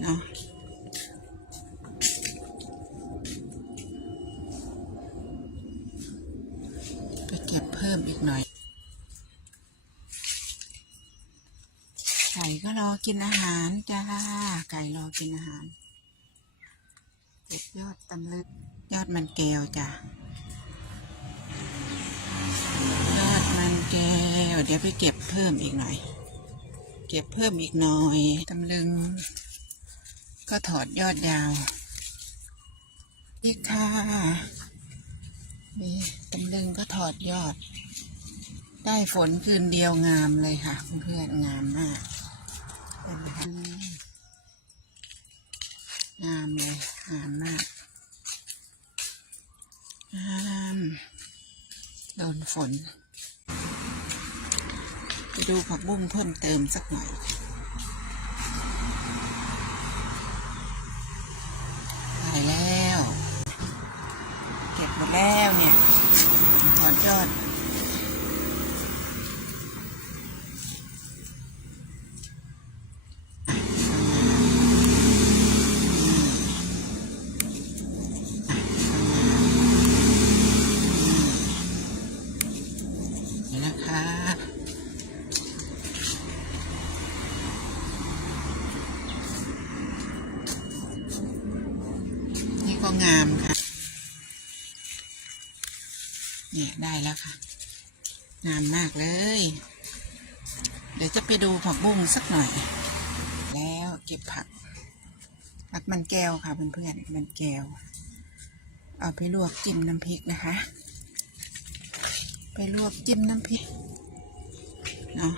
เนาะไปเก็บเพิ่มอีกหน่อย ไก่ก็รอกินอาหารจ้า ไก่รอกินอาหาร เก็บยอดตำลึก ยอดมันแก้วจ้ะยอดมันแก้ว เดี๋ยวไปเก็บเพิ่มอีกหน่อย เก็บเพิ่มอีกหน่อยตำลึง ก็ถอดยอดยาว นี่ค่ะนี่ตำลึงก็ถอดยอด ได้ฝนคืนเดียวงามเลยค่ะ เพื่อนงามมากนไหมคะงามเลยงามมากงามโดนฝน ไปดูผักบุ้งเพิ่มเติมสักหน่อยได้แล้ว เก็บหมดแล้วเนี่ยถอนยอด นี่นะคะ นี่ก็งามค่ะ เนี่ยได้แล้วค่ะ งามมากเลย เดี๋ยวจะไปดูผักบุ้งสักหน่อย แล้วเก็บผัก ผักมันแก้วค่ะเพื่อนๆมันแก้ว เอาไปลวกจิ้มน้ำพริกนะคะ ไปลวกจิ้มน้ำพริกเนาะ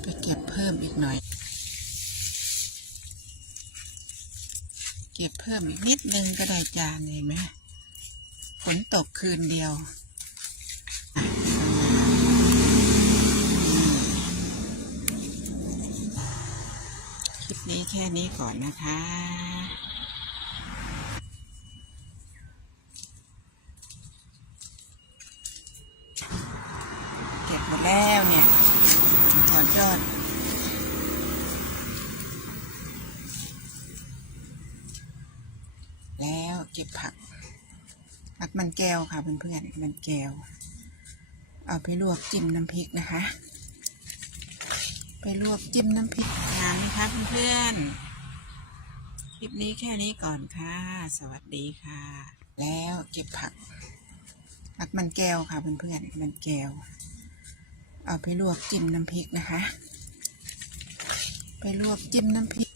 ไปเก็บเพิ่มอีกหน่อย เก็บเพิ่มอีกนิดนึงก็ได้จานเห็นไหมฝนตกคืนเดียว คลิปนี้แค่นี้ก่อนนะคะ เก็บหมดแล้วเนี่ยถอนยอด แล้ว เก็บผักผักมันแก้วค่ะเพื่อนๆมันแก้ว เอาไปลวกจิ้มน้ำพริกนะคะ ไปลวกจิ้มน้ำพริกงานนะคะเพื่อนๆคลิปนี้แค่นี้ก่อนค่ะ สวัสดีค่ะ แล้วเก็บผักผักมันแก้วค่ะเพื่อนๆมันแก้ว เอาไปลวกจิ้มน้ำพริกนะคะ ไปลวกจิ้มน้ำพริก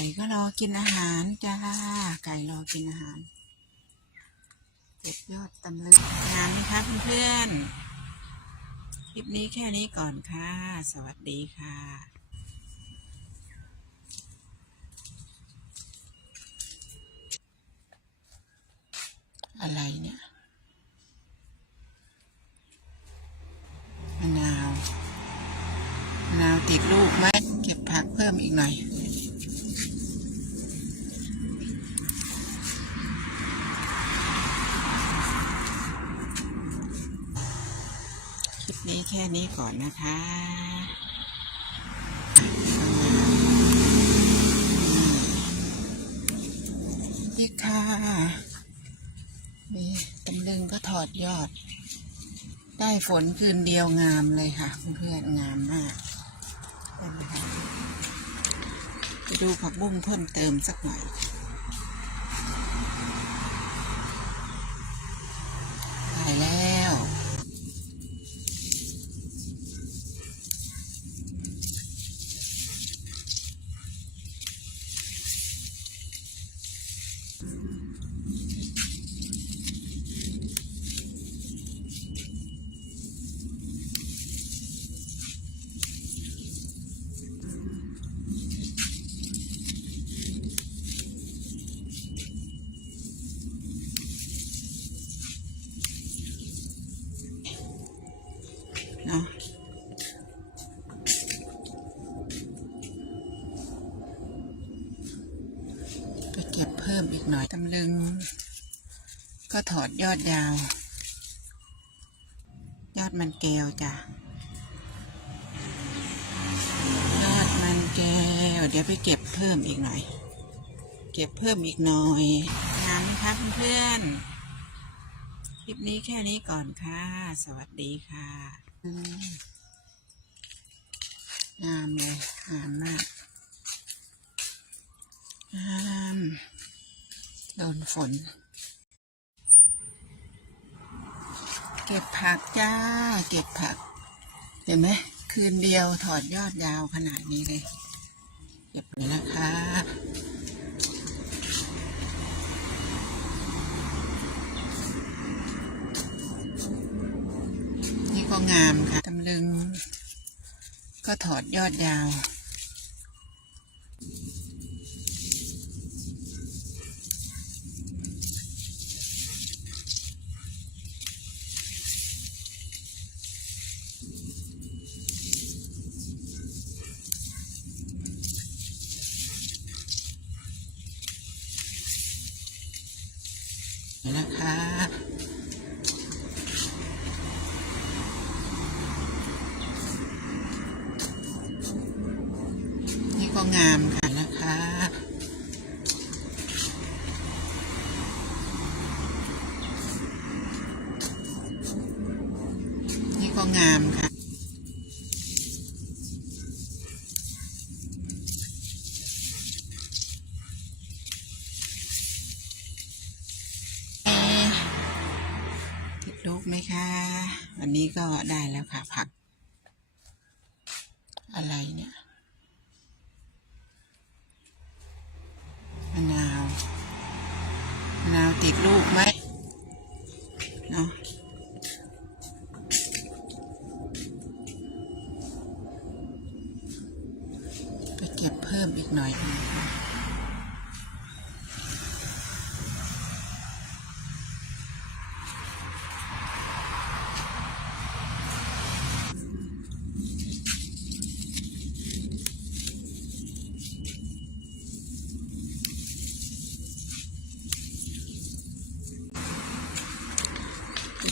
ก่ก็รอกินอาหารจ้า ไก่รอกินอาหารเก็บยอดตำลึงงานนะคะเพื่อนๆ คลิปนี้แค่นี้ก่อนค่ะ สวัสดีค่ะอะไรเนี่ยมะนาวมะนาวติดลูกไหมเก็บผักเพิ่มอีกหน่อย คลิปนี้แค่นี้ก่อนนะคะนี่ค่ะ มีตำลึงก็ถอดยอด ได้ฝนคืนเดียวงามเลยค่ะ เพื่อนๆงามมากเห็นไหมคะไปดูผักบุ้งเพิ่มเติมสักหน่อย อีกหน่อยตำลึง ก็ถอดยอดยาว ยอดมันแก้วจ้ะยอดมันแก้ว เดี๋ยวไปเก็บเพิ่มอีกหน่อย เก็บเพิ่มอีกหน่อยงามไหมคะเพื่อนๆคลิปนี้แค่นี้ก่อนค่ะ สวัสดีค่ะงามเลยงามมากงาม โดนฝน เก็บผักจ้า เก็บผัก เห็นไหม คืนเดียวถอดยอดยาวขนาดนี้เลย เก็บเลยนะคะนี่ก็งามค่ะตำลึง ก็ถอดยอดยาว นะคะนี่ก็งามค่ะนะคะนี่ก็งามค่ะ ก็ได้แล้วค่ะผัก อะไรเนี่ย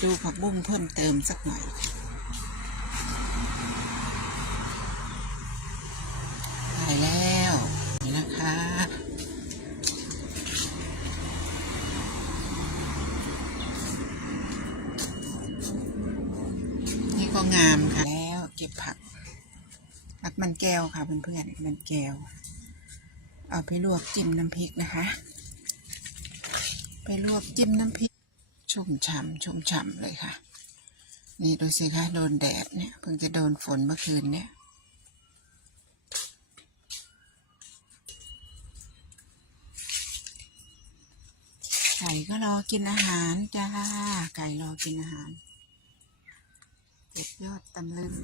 ดูผักบุ้งเพิ่มเติมสักหน่อยได้แล้วนี่นะคะนี่ก็งามค่ะแล้วเก็บผักผักมันแก้วค่ะเพื่อนๆมันแก้ว เอาไปลวกจิ้มน้ำพริกนะคะ ไปลวกจิ้มน้ำพริก ชุ่มฉ่ำชุ่มฉ่ำเลยค่ะ นี่ดูสิคะโดนแดดเนี่ยเพิ่งจะโดนฝนเมื่อคืนเนี่ยไก่ก็รอกินอาหารจ้า ไก่รอกินอาหารเก็บยอดตำลึง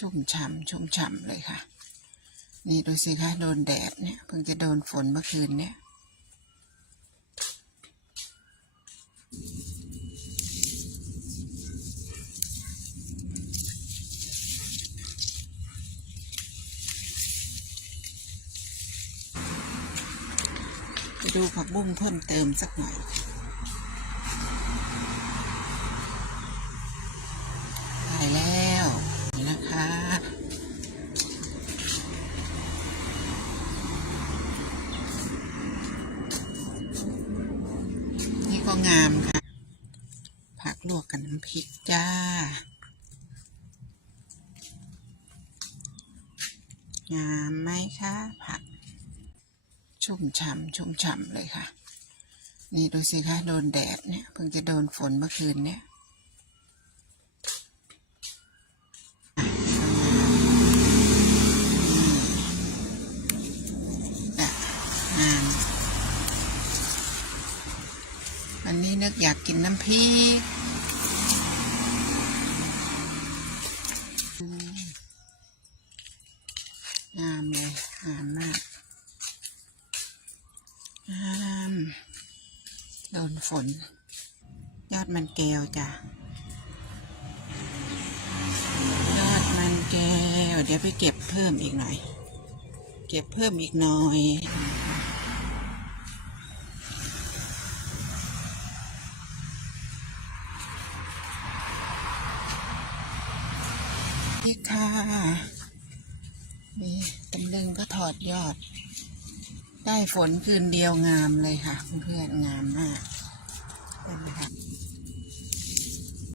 ชุ่มฉ่ำชุ่มฉ่ำเลยค่ะ นี่ดูสิคะโดนแดดเนี่ยเพิ่งจะโดนฝนเมื่อคืนเนี่ยดูผักบุ้งเพิ่มเติมสักหน่อย ได้แล้วนี่นะคะ นี่ ก็งามค่ะ ผักลวกกับน้ำพริกจ้า งามไหมคะผัก ชุ่มฉ่ำชุ่มฉ่ำเลยค่ะ นี่ดูสิคะโดนแดดเนี่ยเพิ่งจะโดนฝนเมื่อคืนเนี่ยอะงามวั นึกอยากกินน้ำพริกงามเลยงามมากงามโดนฝน ยอดมันแก้วจ้ะ ยอดมันแก้ว เดี๋ยวไปเก็บเพิ่มอีกหน่อย เก็บเพิ่มอีกหน่อย นี่ค่ะนี่ตำลึงก็ถอด ยอด ได้ฝนคืนเดียวงามเลยค่ะ เพื่อนๆงามมากเห็นไหมคะ